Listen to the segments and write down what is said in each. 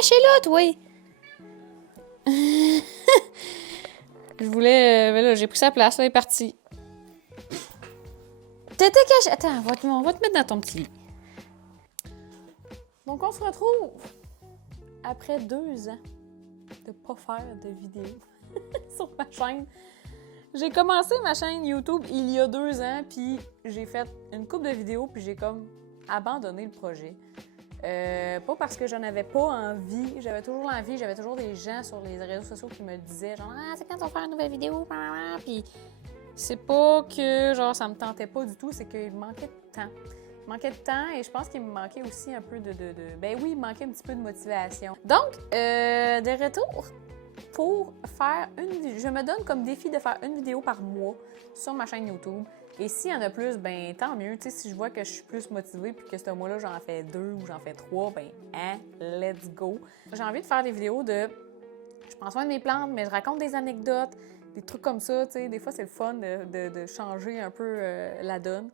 caché là, toi? Je voulais... ben là, j'ai pris sa place, là, elle est partie. T'étais caché... Attends, on va te mettre dans ton petit lit. Donc, on se retrouve après 2 ans de pas faire de vidéos sur ma chaîne. J'ai commencé ma chaîne YouTube il y a 2 ans, puis j'ai fait une couple de vidéos, puis j'ai comme abandonné le projet. Pas parce que j'en avais pas envie, j'avais toujours l'envie, j'avais toujours des gens sur les réseaux sociaux qui me disaient genre « Ah, c'est quand tu vas faire une nouvelle vidéo? » Puis c'est pas que genre ça me tentait pas du tout, c'est qu'il me manquait de temps. Il me manquait de temps et je pense qu'il me manquait aussi un peu Ben oui, il me manquait un petit peu de motivation. Donc, de retour pour faire je me donne comme défi de faire une vidéo par mois sur ma chaîne YouTube. Et s'il y en a plus, ben tant mieux. Tu sais, si je vois que je suis plus motivée puis que ce mois-là, j'en fais 2 ou j'en fais 3, ben let's go. J'ai envie de faire des vidéos je prends soin de mes plantes, mais je raconte des anecdotes, des trucs comme ça, tu sais. Des fois, c'est le fun de changer un peu la donne.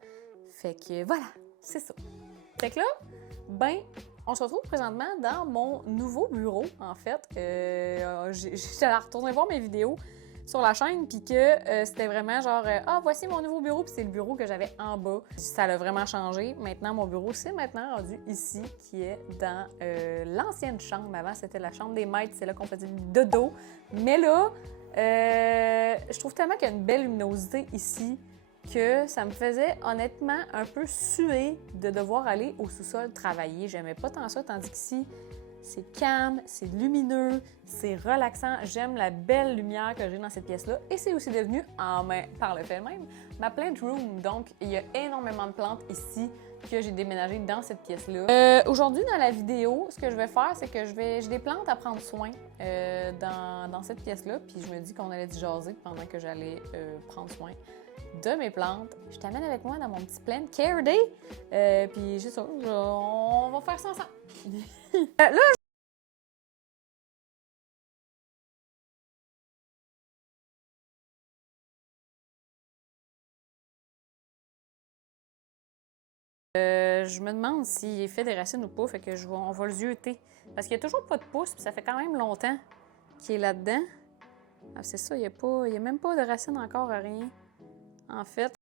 Fait que voilà, c'est ça. Fait que là, ben, on se retrouve présentement dans mon nouveau bureau, en fait. J'étais allée retourner voir mes vidéos sur la chaîne, puis que c'était vraiment genre « Ah, voici mon nouveau bureau », puis c'est le bureau que j'avais en bas. Ça a vraiment changé. Maintenant, mon bureau, c'est maintenant rendu ici, qui est dans l'ancienne chambre. Avant, c'était la chambre des maîtres, c'est là qu'on faisait du dodo. Mais là, je trouve tellement qu'il y a une belle luminosité ici que ça me faisait honnêtement un peu suer de devoir aller au sous-sol travailler. J'aimais pas tant ça, tandis qu'ici, c'est calme, c'est lumineux, c'est relaxant. J'aime la belle lumière que j'ai dans cette pièce-là. Et c'est aussi devenu, par le fait même, ma plant room. Donc, il y a énormément de plantes ici que j'ai déménagé dans cette pièce-là. Aujourd'hui, dans la vidéo, ce que je vais faire, c'est que j'ai des plantes à prendre soin dans cette pièce-là. Puis je me dis qu'on allait jaser pendant que j'allais prendre soin de mes plantes. Je t'amène avec moi dans mon petit Plant Care Day. Puis c'est ça, on va faire ça ensemble. Là, je me demande s'il fait des racines ou pas, fait que on va le zioter. Parce qu'il n'y a toujours pas de pouce, puis ça fait quand même longtemps qu'il est là-dedans. Ah, c'est ça, il n'y a même pas de racines encore à rien. En fait,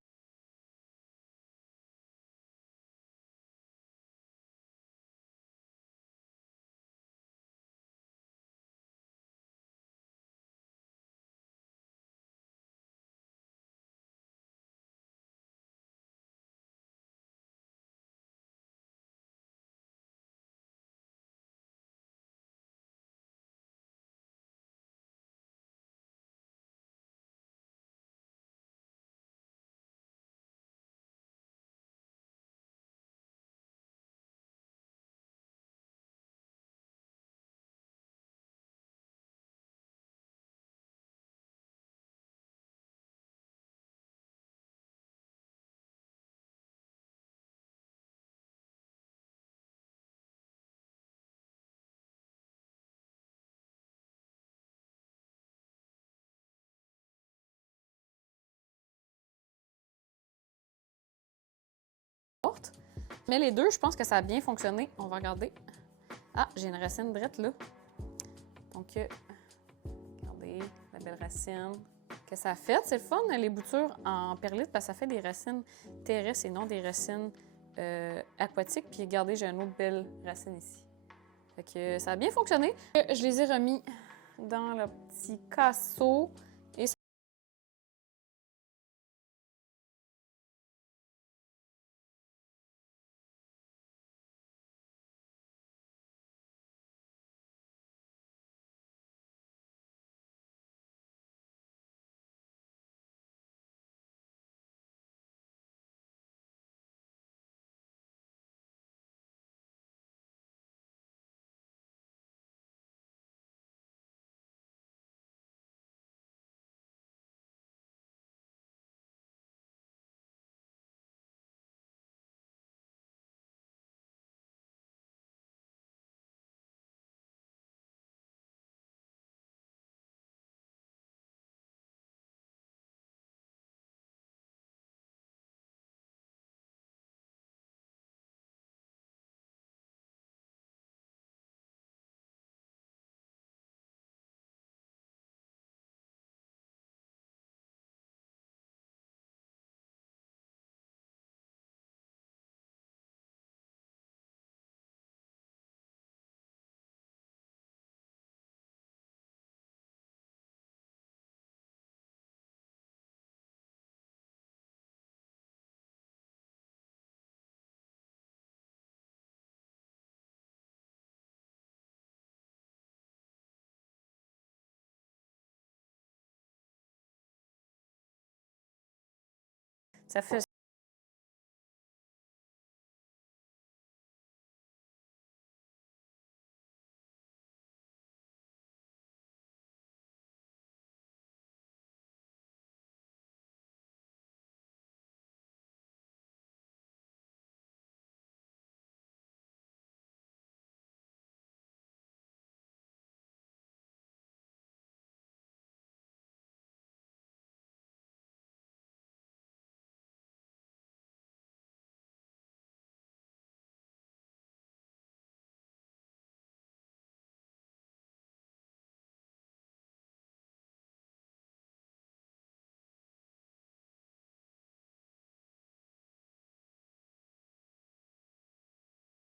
mais les deux, je pense que ça a bien fonctionné. On va regarder. Ah, j'ai une racine drette là. Donc, regardez la belle racine que ça a fait. C'est le fun, les boutures en perlite, parce que ça fait des racines terrestres et non des racines aquatiques. Puis regardez, j'ai une autre belle racine ici. Fait que ça a bien fonctionné. Je les ai remis dans le petit casseau. Et Ça fait...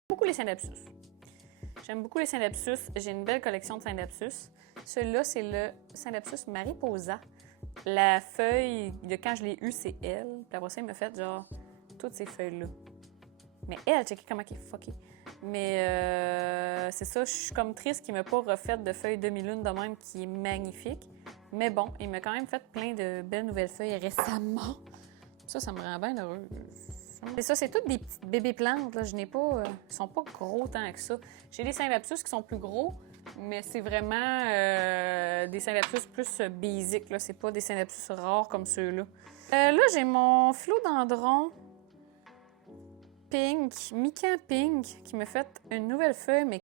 beaucoup les Synapsus. J'aime beaucoup les Synapsus. J'ai une belle collection de Synapsus. Celui-là, c'est le Synapsus Mariposa. La feuille de quand je l'ai eue, c'est elle. Puis après ça, il m'a fait genre toutes ces feuilles-là. Mais elle, checkez comment elle est fuckée. Mais c'est ça, je suis comme triste qu'il ne m'a pas refait de feuilles demi-lune de même qui est magnifique. Mais bon, il m'a quand même fait plein de belles nouvelles feuilles récemment. Ça me rend bien heureuse. C'est ça, c'est toutes des petites bébés plantes. Là. Je n'ai pas. Ils sont pas gros tant que ça. J'ai des Synapsus qui sont plus gros, mais c'est vraiment des Synapsus plus basiques. Là. C'est pas des Synapsus rares comme ceux-là. Là, j'ai mon philodendron pink, Mica Pink, qui me fait une nouvelle feuille, mais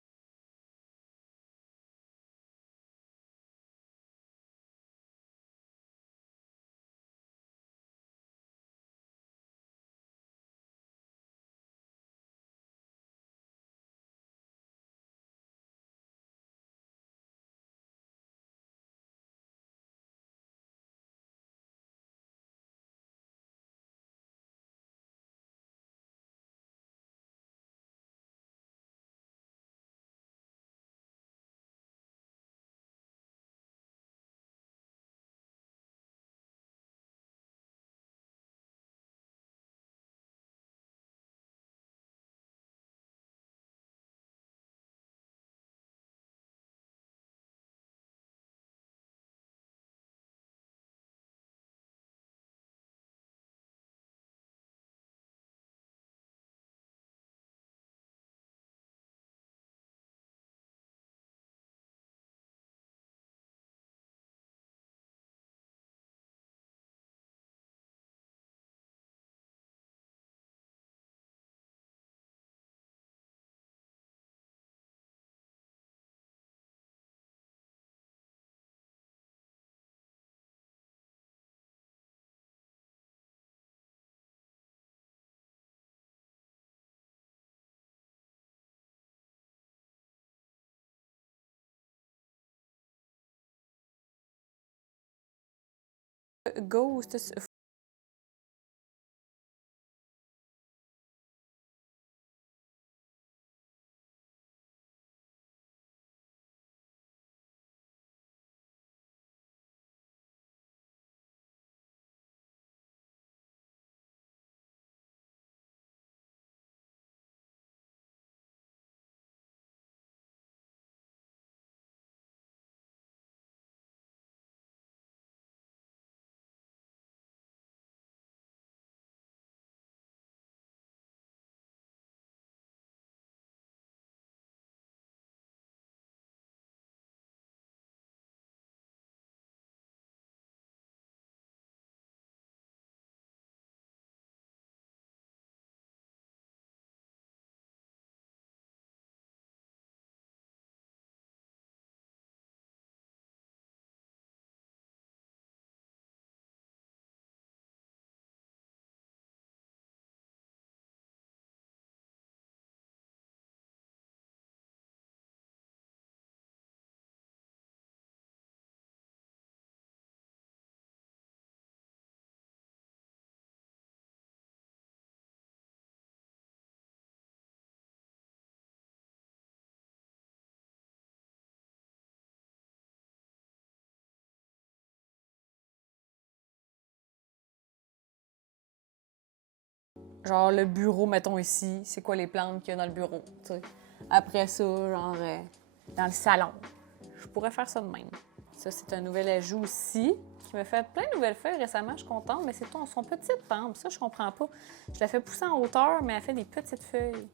Ghost. Genre le bureau, mettons ici, c'est quoi les plantes qu'il y a dans le bureau, tu sais. Après ça, genre dans le salon. Je pourrais faire ça de même. Ça, c'est un nouvel ajout aussi, qui m'a fait plein de nouvelles feuilles récemment. Je suis contente, mais c'est son petite pente. Ça, je comprends pas. Je la fais pousser en hauteur, mais elle fait des petites feuilles.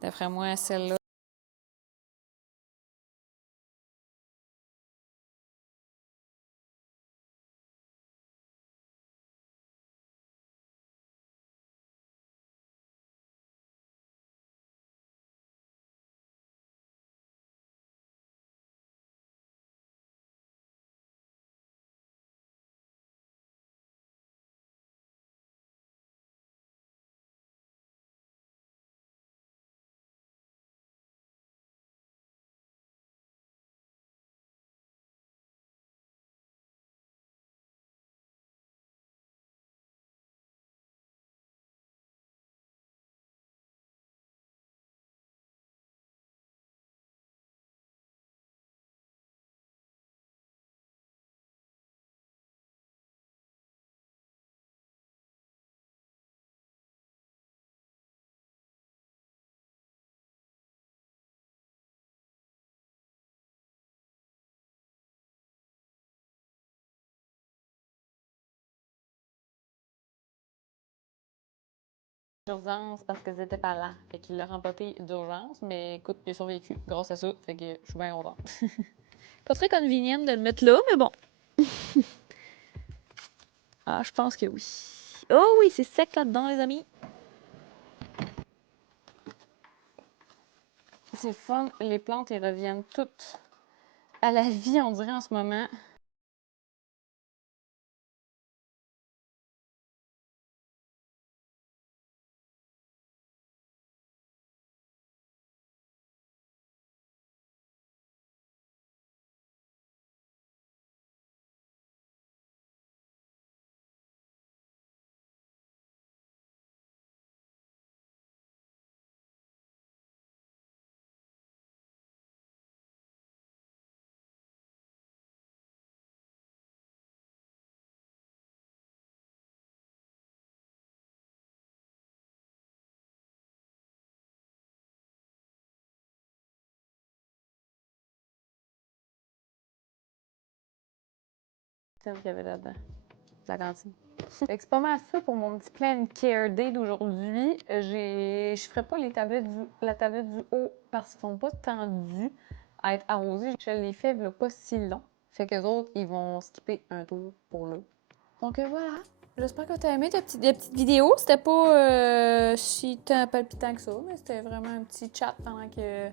D'après moi, celle-là. D'urgence parce que c'était pas là. Fait qu'il l'a remporté d'urgence, mais écoute, il a survécu grâce à ça. Fait que je suis bien contente. Pas très convenient de le mettre là, mais bon. Ah, je pense que oui. Oh oui, c'est sec là-dedans, les amis. C'est fun. Les plantes, elles reviennent toutes à la vie, on dirait, en ce moment. C'est ce qu'il y avait là-dedans. La cantine. Fait que c'est pas mal ça pour mon petit plan care day d'aujourd'hui. Je ferai pas la tablette du haut parce qu'ils sont pas tendus à être arrosés. Je les fais là, pas si long. Fait que les autres, ils vont skipper un tour pour là. Donc voilà. J'espère que t'as aimé ta petite vidéo. C'était pas si tant palpitant que ça, mais c'était vraiment un petit chat pendant que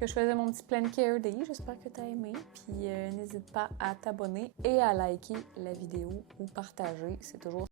je faisais mon petit plan care day. J'espère que tu as aimé. Puis n'hésite pas à t'abonner et à liker la vidéo ou partager. C'est toujours